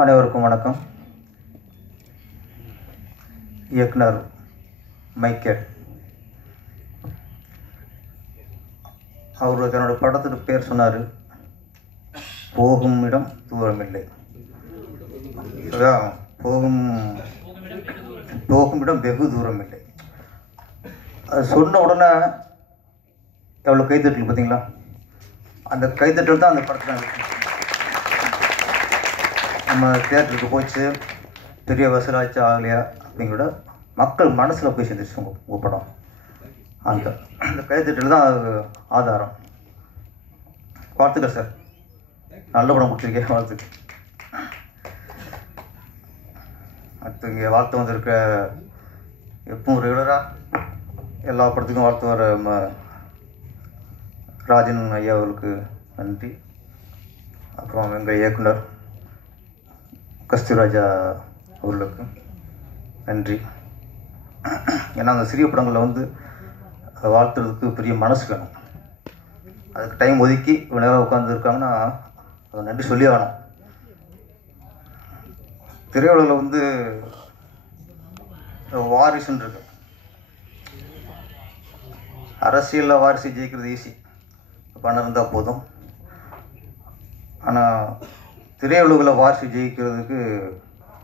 அனைவருக்கும் வணக்கம். இயக்குனர் மைக்கேல் அவர் தன்னோட படத்துக்கு பேர் சொன்னார், போகும் இடம் தூரமில்லை. போகும் இடம் வெகு தூரம் இல்லை. அது சொன்ன உடனே எவ்வளோ கைத்தட்டல் பார்த்தீங்களா? அந்த கைத்தட்டல் தான் அந்த படத்தில் நம்ம தியேட்டருக்கு போச்சு பெரிய வசூலாச்சு ஆகலையா அப்படிங்கிற மக்கள் மனசில் போய் சேர்ந்துச்சு உங்கள் படம். அந்த கைத்தட்டல் தான் அது ஆதாரம். வாழ்த்துக்கள் சார், நல்ல படம் கொடுத்துருக்கேன், வாழ்த்துக்கள். அடுத்து இங்கே வாழ்த்து வந்திருக்க எப்பவும் ரெகுலராக எல்லா படத்துக்கும் வாழ்த்து வர ராஜன் ஐயா அவர்களுக்கு நன்றி. அப்புறம் எங்கள் இயக்குனர் கஸ்தூராஜா அவர்களுக்கு நன்றி. ஏன்னா அந்த சிறிய படங்களில் வந்து வாழ்த்துறதுக்கு பெரிய மனசு வேணும். அதுக்கு டைம் ஒதுக்கி இவ்வளோ நேரம் உட்காந்துருக்காங்கன்னா அதை நன்றி சொல்லி வேணும். திரையுலகில் வந்து வாரிசுன்னு இருக்கு. அரசியலில் வாரிசு ஜெயிக்கிறது ஈஸி, பணம் இருந்தால் போதும். ஆனால் திரையுலகில் வாரிசு ஜெயிக்கிறதுக்கு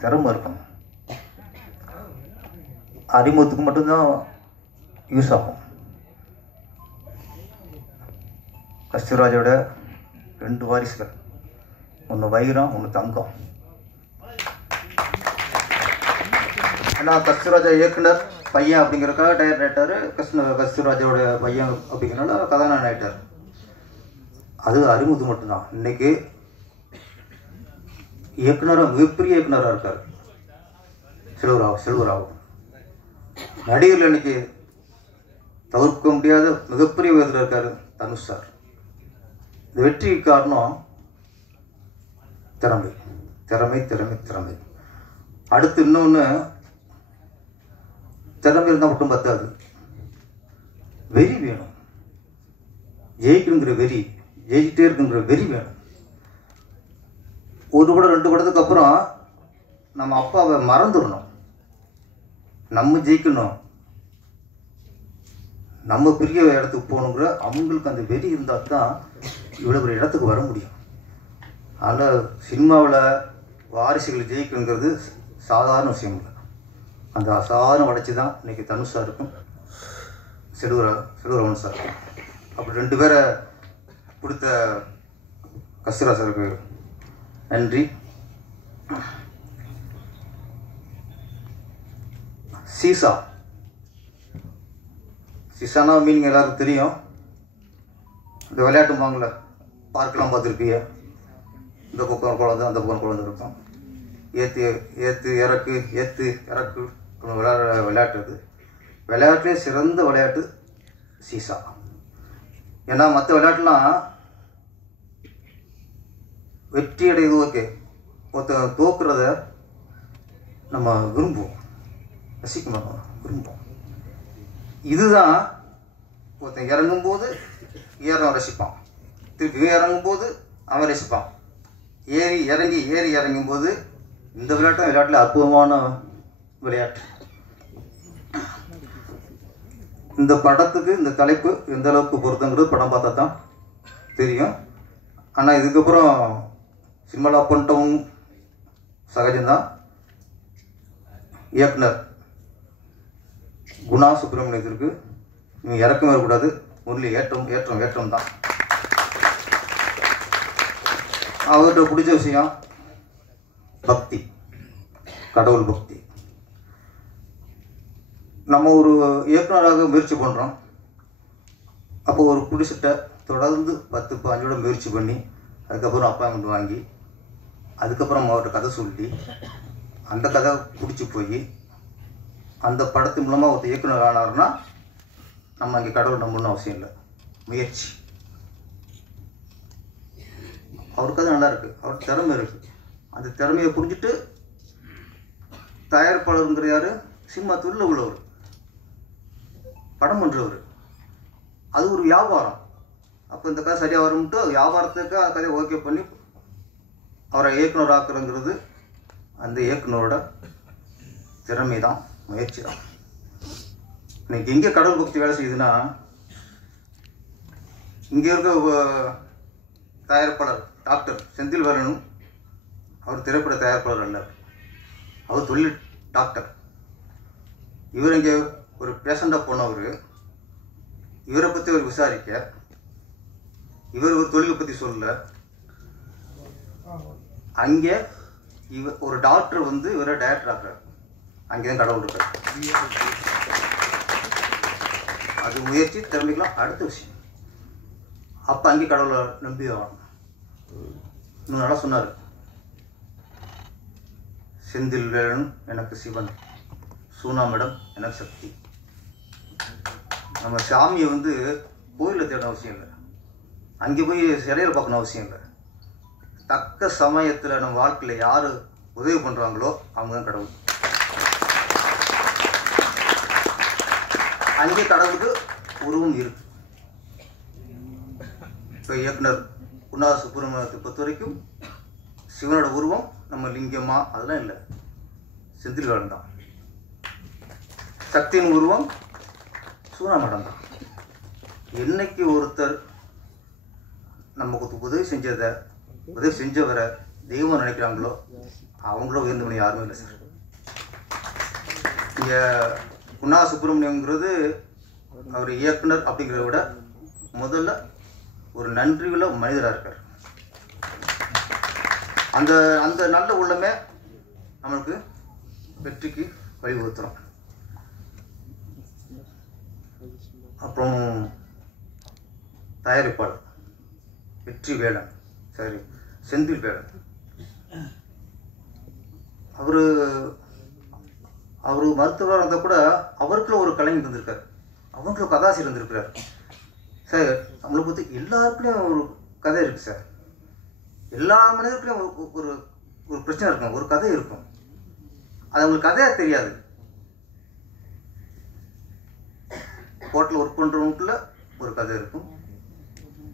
திறமை இருக்கணும். அறிமுகத்துக்கு மட்டும்தான் யூஸ் ஆகும். கஸ்தூராஜோட 2 வாரிசுகள், ஒன்று வைரம், ஒன்று தங்கம். ஏன்னா கஸ்தூராஜா இயக்குனர் பையன் அப்படிங்கிறக்காக டைரக்டர் கஸ்தூராஜோட பையன் அப்படிங்கிறனால கதாநாயகன் ஆகிட்டார். அது அறிமுகம் மட்டும்தான். இன்னைக்கு இயக்குனராக மிகப்பெரிய இயக்குனராக இருக்கார் செல்வராவ். நடிகர்கள் இன்னைக்கு தவிர்க்க முடியாத மிகப்பெரிய விதத்தில் இருக்கார் தனுஷ் சார். இந்த வெற்றிக்கு காரணம் திறமை திறமை திறமை திறமை. அடுத்து இன்னொன்று, திறமை இருந்தால் மட்டும் பத்தாது, வெறி வேணும். ஜெயிக்கணுங்கிற வெறி, ஜெயிச்சுட்டே இருக்குங்கிற வெறி வேணும். ஒரு படம் 2 படத்துக்கு அப்புறம் நம்ம அப்பாவை மறந்துடணும். நம்ம ஜெயிக்கணும், நம்ம பெரிய இடத்துக்கு போகணுங்கிற அவங்களுக்கு அந்த வெறி இருந்தால் தான் இவ்வளோ பெரிய இடத்துக்கு வர முடியும். அதனால் சினிமாவில் வாரிசுகள் ஜெயிக்கணுங்கிறது சாதாரண விஷயம் இல்லை. அந்த அசாதாரண வளர்ச்சி தான் இன்றைக்கி தனுஷ் சாருக்கும் செல்வராவன் சார். அப்படி 2 பேரை கொடுத்த கஸ்தூரா சாருக்கு நன்றி. சீசானா மீனிங் எல்லாருக்கும் தெரியும். இந்த விளையாட்டுமாங்கள பார்க்கலாம் பார்த்துருப்பீங்க. இந்த பக்கம் குழந்தை, அந்த பக்கம் குழந்தை இருக்கும். ஏற்று இறக்கு விளையாட்டு. அது விளையாட்டுலேயே சிறந்த விளையாட்டு சீசா. ஏன்னா மற்ற விளையாட்டுலாம் வெற்றி அடையுது ஓகே, ஒருத்தர் தோக்குறத நம்ம விரும்புவோம், ரசிக்க மாட்டோம், விரும்புவோம். இதுதான் ஒருத்தன் இறங்கும்போது ரசிப்பான், திருப்பி இறங்கும்போது அவன் ரசிப்பான். ஏறி இறங்கும்போது இந்த விளையாட்டில் அற்புதமான விளையாட்டு. இந்த படத்துக்கு இந்த தலைப்பு எந்த அளவுக்கு பொருத்தங்கிறது படம் பார்த்தா தான் தெரியும். ஆனால் இதுக்கப்புறம் சினிமாவில் அப் அண்ட் டவுன் சகஜம்தான். இயக்குனர் குணா சுப்பிரமணியத்திற்கு நீங்கள் இறக்கமே வரக்கூடாது, முரளி ஏற்றம் தான். அவர்கிட்ட பிடிச்ச விஷயம் பக்தி, கடவுள் பக்தி. நம்ம ஒரு இயக்குனராக முயற்சி பண்ணுறோம். அப்போ ஒரு புடிசிட்ட தொடர்ந்து 10-15 முயற்சி பண்ணி அதுக்கப்புறம் அப்பாயின்மெண்ட் வாங்கி அதுக்கப்புறம் அவர்கிட்ட கதை சொல்லி அந்த கதை பிடிச்சி போய் அந்த படத்தின் மூலமாக ஒரு இயக்குனர் ஆனார்னா நம்ம அங்கே கடவுள் நம்பணும்னு அவசியம் இல்லை. முயற்சி. அவர் கதை நல்லா இருக்குது, அவர் திறமை இருக்குது. அந்த திறமையை புரிஞ்சுட்டு தயாரிப்பாளருங்கிற யார், சினிமா தொழில் உள்ளவர், படம் பண்ணுறவர். அது ஒரு வியாபாரம். அப்போ இந்த கதை சரியாக வரும்ட்டு வியாபாரத்துக்கு அந்த கதையை ஓகே பண்ணி அவரை இயக்குனர் ஆக்குறங்கிறது அந்த இயக்குனரோட திறமை தான், முயற்சி தான். இன்னைக்கு எங்கே கடவுள் பக்தி வேலை செய்யுதுன்னா, இங்கே இருக்க தயாரிப்பாளர் டாக்டர் செந்தில் வேலனும் அவர் திரைப்பட தயாரிப்பாளர் அல்ல, அவர் தொழில் டாக்டர். இவர் இங்கே ஒரு பேஷண்டாக போனவர், இவரை பற்றி அவர் விசாரிக்க, இவர் ஒரு தொழிலை பற்றி சொல்ல, அங்கே ஒரு டாக்டர் வந்து இவரை டைரக்டர் ஆகிறார். அங்கே தான் கடவுள் இருக்கார். அது முயற்சி, திறமைக்கலாம் அடுத்த விஷயம். அப்போ அங்கே கடவுளை நம்பி ஆகணும். இன்னும் நல்லா சொன்னார், செந்தில் வேலன் எனக்கு சிவன், சூனா மேடம் எனக்கு சக்தி. நம்ம சாமியை வந்து கோயிலில் தேட அவசியம் இல்லை, அங்கே போய் சிலையில் பார்க்கணும் அவசியம் இல்லை. தக்க சமயத்தில் நம்ம வாழ்க்கையில் யார் உதவி பண்ணுறாங்களோ அவங்க தான் கடவுள். அங்கே கடவுளுக்கு உருவம் இருக்கு. இப்போ இயக்குனர் குணா சுப்பிரமணியத்தை பொறுத்த வரைக்கும் சிவனோட உருவம் நம்ம லிங்கமா அதெல்லாம் இல்லை, செந்தில் வேலன் தான். சக்தியின் உருவம் சூனா மேடம் தான். என்னைக்கு ஒருத்தர் நமக்கு உதவி செஞ்சவரை தெய்வம் நினைக்கிறாங்களோ அவங்கள உயர்ந்தவனை யாருமே இல்லை சார். இங்கே குணா சுப்பிரமணியங்கிறது அவர் இயக்குனர் அப்படிங்கிறத விட முதல்ல ஒரு நன்றியுள்ள மனிதராக இருக்கார். அந்த அந்த நல்ல உள்ளமே நம்மளுக்கு வெற்றிக்கு வழிவகுத்துறோம். அப்புறம் தயாரிப்பாளர் வெற்றி வேலன், சரி செந்தில் வேலன், அவர் மருத்துவராக இருந்தால் கூட அவருக்குள்ள ஒரு கலைஞர் இருந்திருக்கார், அவங்களுக்குள்ள கதாசிரியர் இருந்திருக்கிறார் சார். நம்மளை பற்றி எல்லாருக்குள்ளேயும் ஒரு கதை இருக்குது சார். எல்லா மனிதருக்குள்ளேயும் ஒரு ஒரு பிரச்சனை இருக்கும், ஒரு கதை இருக்கும். அது அவங்களுக்கு கதையாக தெரியாது. ஹோட்டலில் ஒர்க் பண்ணுறவங்களுக்குள்ள ஒரு கதை இருக்கும்,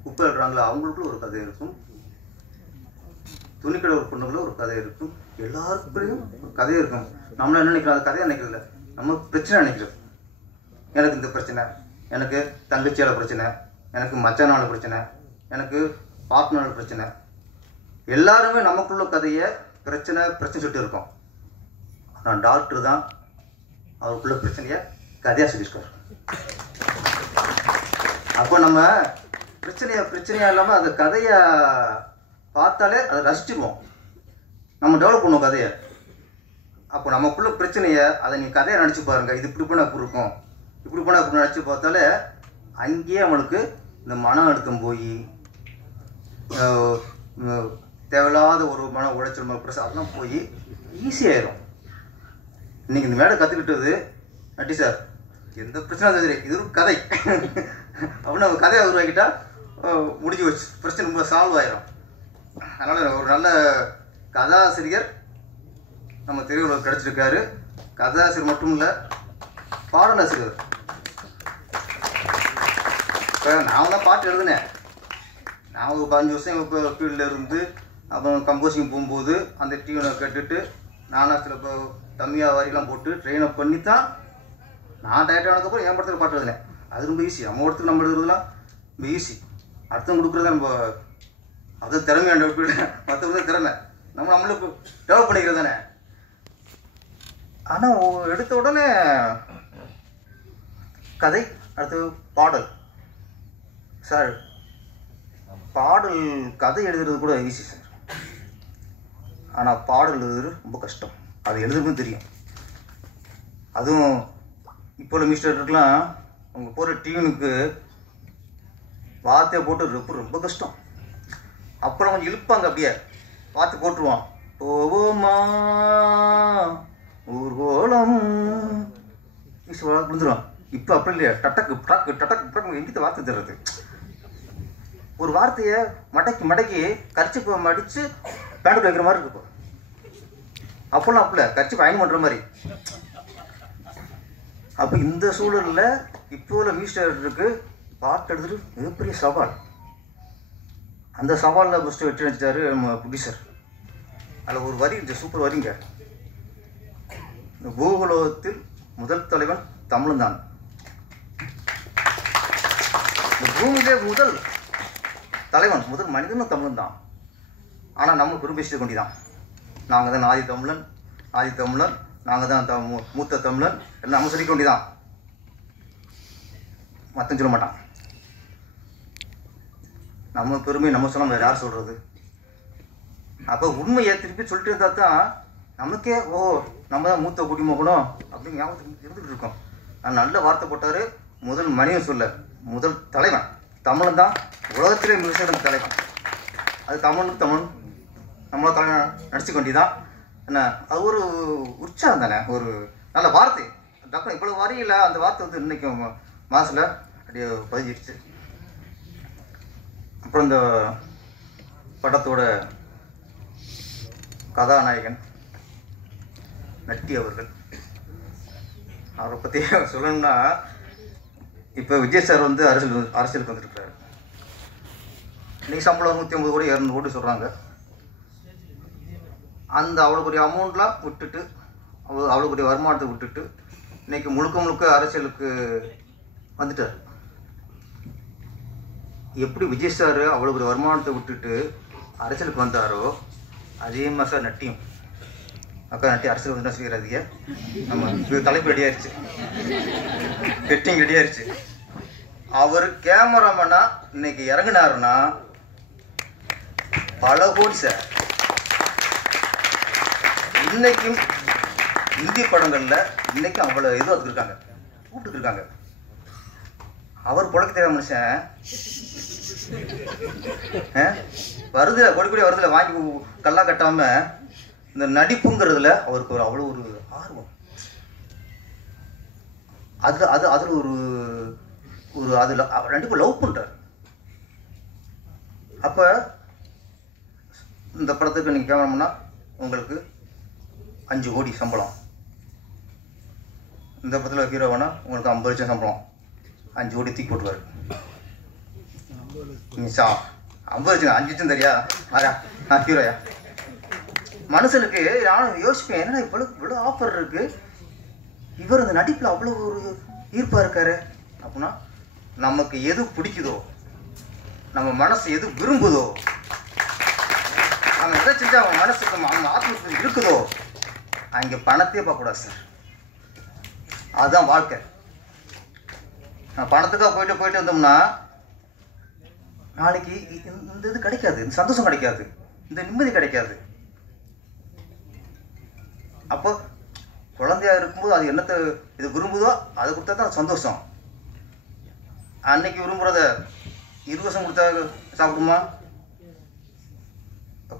குப்பை இருக்கிறாங்களா அவங்களுக்குள்ள ஒரு கதை இருக்கும், துணிக்கடை ஒர்க் பண்ணுறவங்கள ஒரு கதை இருக்கும். எல்லாருக்குள்ளேயும் ஒரு கதை இருக்கும். நம்மள என்ன நினைக்கிறோம், அது கதையாக நினைக்கிறது இல்லை, நம்ம பிரச்சனை நினைக்கிறது. எனக்கு இந்த பிரச்சனை, எனக்கு தங்கச்சியால் பிரச்சனை, எனக்கு மச்சானால பிரச்சனை, எனக்கு பார்ட்னரால் பிரச்சனை. எல்லாருமே நமக்குள்ள கதையை பிரச்சனை சொல்லிட்டு இருக்கோம். ஆனால் டாக்டர் தான் அவருக்குள்ள பிரச்சனையை கதையாக சொல்லியிருக்காரு. அப்போ நம்ம பிரச்சனையா இல்லாமல் அந்த கதையை பார்த்தாலே அதை ரசிச்சிருவோம், நம்ம டெவலப் பண்ணுவோம் கதையை. அப்போ நமக்குள்ள பிரச்சனையை அதை நீங்கள் கதையை நினச்சி பாருங்க, இது இப்படி போனால் இப்படி இருக்கும், இப்படி போனால் இப்படி நினச்சி பார்த்தாலே அங்கேயே அவனுக்கு இந்த மன அழுத்தம் போய் தேவையில்லாத ஒரு மன உளைச்சல் பிரச்சனை அதெல்லாம் போய் ஈஸியாயிரும். இன்னைக்கு இந்த மேடை கற்றுக்கிட்டது நட்டி சார், எந்த பிரச்சனை சரி இது ஒரு கதை அப்படின்னு நம்ம கதையை உருவாக்கிட்டா முடிஞ்சு வச்சு பிரச்சனை ரொம்ப சால்வ் ஆயிரும். அதனால் ஒரு நல்ல கதாசிரியர் நம்ம தெருவில் கிடச்சிருக்காரு. கதாசிரியர் மட்டும் இல்லை, பாடலாசிரியர். இப்போ நான் தான் பாட்டு எழுதுனேன். நான் ஒரு 15 வருஷம் இப்போ ஃபீல்டில் இருந்து அப்புறம் கம்போசிங் போகும்போது அந்த டியூனை கேட்டுட்டு நானாக சில இப்போ தம்மியா வாரிலாம் போட்டு ட்ரெயினப் பண்ணி தான் நான் டேரக்டர் ஆனதுக்கப்புறம் என் படத்தில் பாட்டு எழுதுனேன். அது ரொம்ப ஈஸி. நம்ம இடத்துக்கு நம்ம எழுதுறதுலாம் ரொம்ப ஈஸி. அடுத்தவங்க கொடுக்குறத நம்ம அது திறமையான மற்றவங்க திறமை நம்மளுக்கு டெவலப் பண்ணிக்கிறது தானே. ஆனால் எடுத்த உடனே கதை, அடுத்து பாடல். சார் பாடல் கதை எழுதுறது கூட ஈஸி சார், ஆனால் பாடல் எழுதுறது ரொம்ப கஷ்டம். அது எழுதுறதுக்கும் தெரியும். அதுவும் இப்போ உள்ள மிஸ்டர்லாம் அவங்க போகிற டியூனுக்கு வார்த்தையை போட்டு ரொம்ப கஷ்டம். அப்புறம் கொஞ்சம் இழுப்பாங்க, அப்படியே வார்த்தை போட்டுருவான். ஓமா ஊர்கோலம் விழுந்துருவான். இப்போ அப்படி இல்லையா, டட்டக்கு டக்கு டட்டக்கு டக்கு எங்கிட்ட வார்த்தை தர்றது. ஒரு வார்த்தையை மடக்கி கர்ச்சிப்பை மடித்து பேண்ட் வைக்கிற மாதிரி இருக்கு. அப்போல்லாம் அப்பல கர்ச்சிப்பை அயன் பண்ணுற மாதிரி. அப்போ இந்த சூழலில் இப்போ உள்ள மியூசிக்கு பாட்டு எடுத்துட்டு மிகப்பெரிய சவால். அந்த சவாலில் ஃபஸ்ட்டு வெற்றி அடிச்சிட்டாரு நம்ம ப்ரொடியூசர். அதில் ஒரு வரி இந்த சூப்பர் வரிங்க. இந்த பூகோளத்தில் முதல் தலைவன் தமிழன் தான். இந்த பூமியிலே முதல் தலைவன் முதல் மனிதனும் தமிழன் தான். ஆனால் நம்ம பெரும்பேசிட்டு கொண்டிதான் நாங்கள் தான் ஆதி தமிழன், நாங்கள் தான் மூத்த தமிழன் எல்லாம் நம்ம சொல்லிக்க வேண்டிதான். மற்ற சொல்ல மாட்டான். நம்ம பெருமை நம்ம சொன்னால் வேறு யார் சொல்கிறது? அப்போ உண்மையை திருப்பி சொல்லிட்டு இருந்தால் தான் நமக்கே நம்ம தான் மூத்த குடிமகனும் அப்படின்னு ஞாபகத்துக்கு இருந்துகிட்டு இருக்கோம். நான் நல்ல வார்த்தை போட்டார். முதல் மனிதன் சொல்ல முதல் தலைவன் தமிழன் தான். உலகத்திலே மிக சிறந்த தலைவன். அது தமிழ் நம்மள தலைவன் நடிச்சு கொண்டிதான். என்ன அது ஒரு உற்சாகம் தானே, ஒரு நல்ல வார்த்தை. டக்குனு இவ்வளோ வரையில் அந்த வார்த்தை வந்து இன்றைக்கி மாசில் அப்படியே பதிஞ்சிடுச்சு. அப்புறம் இந்த படத்தோட கதாநாயகன் நட்டி அவர்கள், அவரை பற்றி சொல்லணும்னா, இப்போ விஜய் சார் வந்து அரசியலுக்கு வந்துருக்காரு. இன்றைக்கி சம்பளம் 150 கோடி 200 கோடி சொல்கிறாங்க. அந்த அவ்வளோ பெரிய அமௌண்ட்லாம் விட்டுட்டு, அவ்வளோ பெரிய வருமானத்தை விட்டுட்டு இன்றைக்கி முழுக்க அரசியலுக்கு வந்துட்டார். எப்படி விஜய் சார் அவ்வளோ பெரிய வருமானத்தை விட்டுட்டு அரசியலுக்கு வந்தாரோ அதே மாதிரி சார் நட்டியும். அக்கா நட்டி அரசியல் வந்து சொல்லிடுறாதீங்க. நம்ம தலைப்பு ரெடியாயிருச்சு, பெட்டிங் ரெடியாயிருச்சு. அவர் கேமராமேனா இன்னைக்கு இறங்கினாருன்னா பல கோடி சார். இன்னைக்கும் இந்தி படங்கள்ல இன்னைக்கும் அவ்வளோ இதுவும் அதுக்கு கூப்பிட்டு இருக்காங்க. அவர் பொழைக்க தெரியாத மனுஷன் வருதுல கொடி வருதுல வாங்கி கல்லா கட்டாம இந்த நடிப்புங்கிறதுல அவருக்கு ஒரு அவ்வளோ ஒரு ஆர்வம். அதில் ஒரு அதில் நடிப்பு லவ் பண்ணுறார். அப்போ இந்த படத்துக்கு நீங்கள் கேமராமேனா உங்களுக்கு 5 கோடி சம்பளம். இந்த படத்தில் ஹீரோவானா உங்களுக்கு 50 லட்சம் சம்பளம். 5 கோடி தூக்கி போட்டுருவாரு. 50 லட்சம் 5 லட்சம் தெரியா ஆரா ஹீரோயா. மனுஷனுக்கு நானும் யோசிப்பேன், என்னன்னா இவ்வளோ ஆஃபர் இருக்கு, இவர் அந்த நடிப்பில் அவ்வளோ ஒரு ஈர்ப்பாக இருக்காரு அப்படின்னா, நமக்கு எது பிடிக்குதோ, நம்ம மனசு எது விரும்புதோ, நம்ம எதை செஞ்சு அவங்க மனசுக்கு அவங்க ஆத்மத்துக்கு இருக்குதோ அங்கே பணத்தையே பார்க்கக்கூடாது சார். அதுதான் வாழ்க்கை. பணத்துக்காக போயிட்டு வந்தோம்னா நாளைக்கு இந்த இது கிடைக்காது, இந்த சந்தோஷம் கிடைக்காது, இந்த நிம்மதி கிடைக்காது. அப்போ குழந்தையா இருக்கும்போது அது என்னத்தை இது விரும்புதோ அதை கொடுத்தா தான் சந்தோஷம். அன்னைக்கு விரும்புகிறத 20 வருஷம் கொடுத்தா சாப்பிடுமா?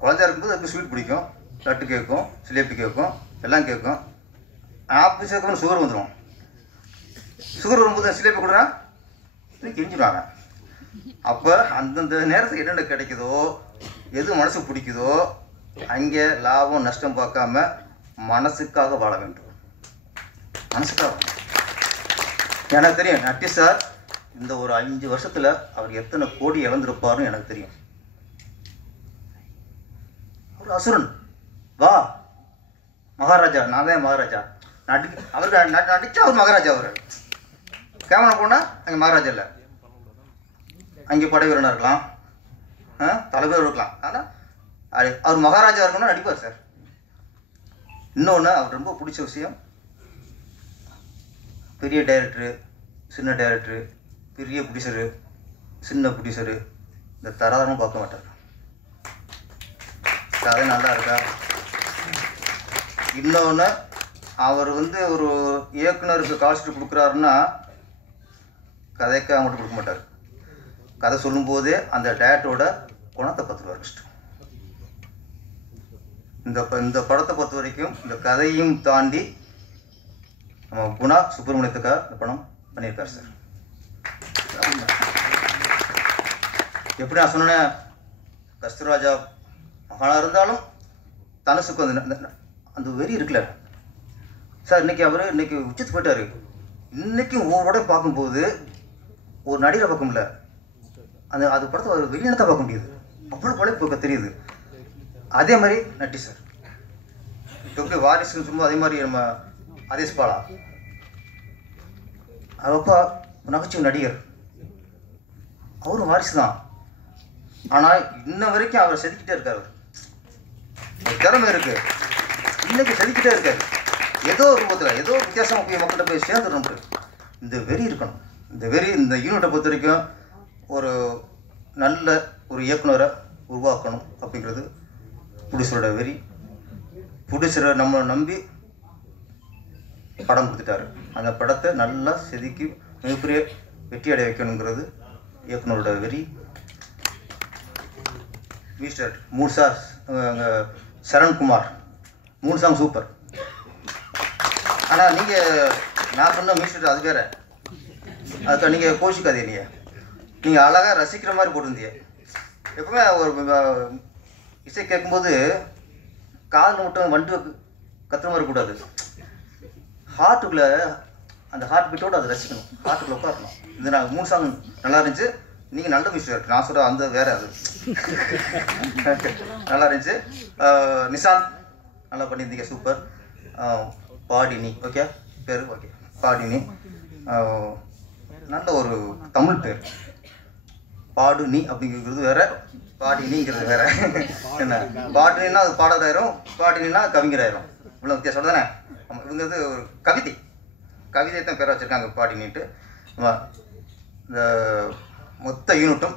குழந்தையா இருக்கும்போது அதுக்கு ஸ்வீட் பிடிக்கும், லட்டு கேட்கும், சிலேபி கேட்கும், எல்லாம் கேட்கும். ஆப்பிள் சேர்க்கணும் சுகர் வந்துடும். சுகர் வரும்போது சிலேபி கொடுறா கிழிஞ்சிடுவாங்க. அப்போ அந்தந்த நேரத்துக்கு என்னென்ன கிடைக்குதோ, எது மனசுக்கு பிடிக்குதோ அங்கே லாபம் நஷ்டம் பார்க்காம மனசுக்காக வாழ வேண்டும். மனசுக்காக. எனக்கு தெரியும் நட்டி சார் இந்த ஒரு 5 வருஷத்தில் அவர் எத்தனை கோடி இழந்திருப்பாருன்னு எனக்கு தெரியும். ஒரு அசுரன் வா மகாராஜா, நான் தான் மகாராஜா. அவருக்கு நடிச்சா அவர் மகாராஜா. அவர் கேமரா போனால் அங்கே மகாராஜா இல்லை, அங்கே படை வீரனாக இருக்கலாம், தலைவர் இருக்கலாம். ஆனால் அவர் மகாராஜா இருக்கணும்னா நடிப்பார் சார். இன்னொன்று அவர் ரொம்ப பிடிச்ச விஷயம், பெரிய டைரக்டரு, சின்ன டைரக்டரு, பெரிய ப்ரொடியூசரு, சின்ன ப்ரொடியூசரு இந்த தராதரமும் பார்க்க மாட்டார். கதை நல்லா இருக்கா. இன்னொன்று அவர் வந்து ஒரு இயக்குனருக்கு கால்ஷீட் கொடுக்குறாருன்னா கதைக்காக மட்டும் கொடுக்க மாட்டார். கதை சொல்லும்போதே அந்த டேரக்டரோட குணத்தை பார்த்துருவார் ஃபஸ்ட்டு. இந்த படத்தை பொறுத்த வரைக்கும் இந்த கதையும் தாண்டி நம்ம குணா சுப்பிரமணியத்துக்காக இந்த படம் பண்ணியிருக்காரு சார். எப்படி நான் சொன்னேன், கஸ்தூராஜா மகானாக இருந்தாலும் தனுசுக்கு அந்த வெறி இருக்குல்ல சார். இன்னைக்கு உச்சத்து போயிட்டாரு. இன்னைக்கும் ஒவ்வொரு பார்க்கும்போது ஒரு நடிகரை பார்க்க முடியல, அது படத்தை வெளியில தான் பார்க்க முடியுது. அவ்வளோ பழைப்பு தெரியுது. அதே மாதிரி நட்டி சார் எப்படி வாரிசுன்னு சொல்லும்போது அதே மாதிரி நம்ம ஆதேஷ் பாலா அவப்பா நகைச்சுவை நடிகர், அவரும் வாரிசு தான். ஆனால் இன்ன வரைக்கும் அவரை செதுக்கிட்டே இருக்கார். அவர் திறமை இருக்கு, இன்னைக்கு செதுக்கிட்டே இருக்காரு. ஏதோ ஒரு ரூபத்தில் ஏதோ வித்தியாசமாக போய் மக்கள்கிட்ட போய் சேர்ந்துடணும். இந்த வெறி இருக்கணும். இந்த வெறி இந்த யூனிட்டை பொறுத்த வரைக்கும் ஒரு நல்ல ஒரு இயக்குனரை உருவாக்கணும் அப்படிங்கிறது ப்ரொடியூசரோட வெறி. ப்ரொடியூசரை நம்மளை நம்பி படம் கொடுத்துட்டாரு. அந்த படத்தை நல்லா செதுக்கி மிகப்பெரிய வெற்றி அடைய வைக்கணுங்கிறது இயக்குனரோட வெறி. Mister 3 songs Sarankumar 3 song super. ஆனால் நீங்கள் நான் சொன்ன மிஸ்டர் அது வேறு, அதுக்கு நீங்கள் கோச்சிக்காதீங்க. நீங்கள் அழகாக ரசிக்கிற மாதிரி போட்டிருந்தீங்க. எப்பவுமே ஒரு இசை கேட்கும்போது காலில் மட்டும் வண்டு கத்துற மாதிரி கூடாது, ஹார்ட்டுக்குள்ளே அந்த ஹார்ட் பீட்டோடு அதை ரசிக்கணும், ஹார்ட்டுக்குள்ளே உட்காரணும். இது நாங்கள் 3 சாங் நல்லா இருந்துச்சு. நீங்கள் நல்ல மியூசிக், நான் சொல்கிற அந்த வேறு அது நல்லா இருந்துச்சு. நிஷாந்த் நல்லா பண்ணியிருந்தீங்க, சூப்பர். பாடினி ஓகே பேர், ஓகே பாடினி நல்ல ஒரு தமிழ் பேர். பாடுனி அப்படிங்கிறது வேற, பாடினிங்கிறது வேற. என்ன பாடினா அது பாடகராயிரும், பாடினா கவிஞராயிரும். இவ்வளோ வித்தியாசம் தானே. இவங்கிறது ஒரு கவிதையை தான் பேர வச்சுருக்காங்க பாடினிட்டு. இந்த மொத்த யூனிட்டும்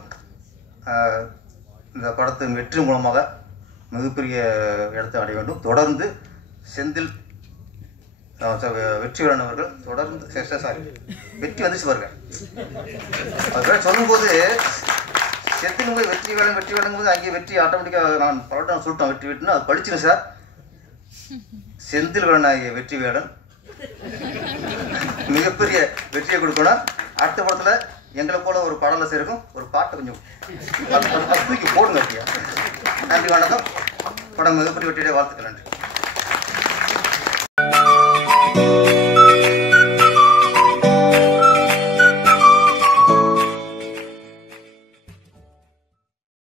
இந்த படத்தின் வெற்றி மூலமாக மிகப்பெரிய இடத்தை அடைய வேண்டும். தொடர்ந்து செந்தில் வெற்றிவேலன் அவர்கள் தொடர்ந்து சாரி வெற்றி வந்துச்சு பாருங்க. அது சொல்லும்போது செந்தில் போய் வெற்றிவேலன் போது அங்கேயே வெற்றி ஆட்டோமேட்டிக்காக நான் பலவட்டம் சொல்லிட்டோம். வெற்றின்னு அது படிச்சுங்க சார். செந்தில் வேலன் ஆகிய வெற்றிவேலன் மிகப்பெரிய வெற்றியை கொடுக்கணும். அடுத்த படத்தில் எங்களை போல ஒரு பாடலாசிரியர் இருக்கும், ஒரு பாட்டை கொஞ்சம் தூக்கி போடுங்க அப்படியா. நன்றி, வணக்கம். படம் மிகப்பெரிய வெற்றியுடைய வாழ்த்துக்கள். நன்றி.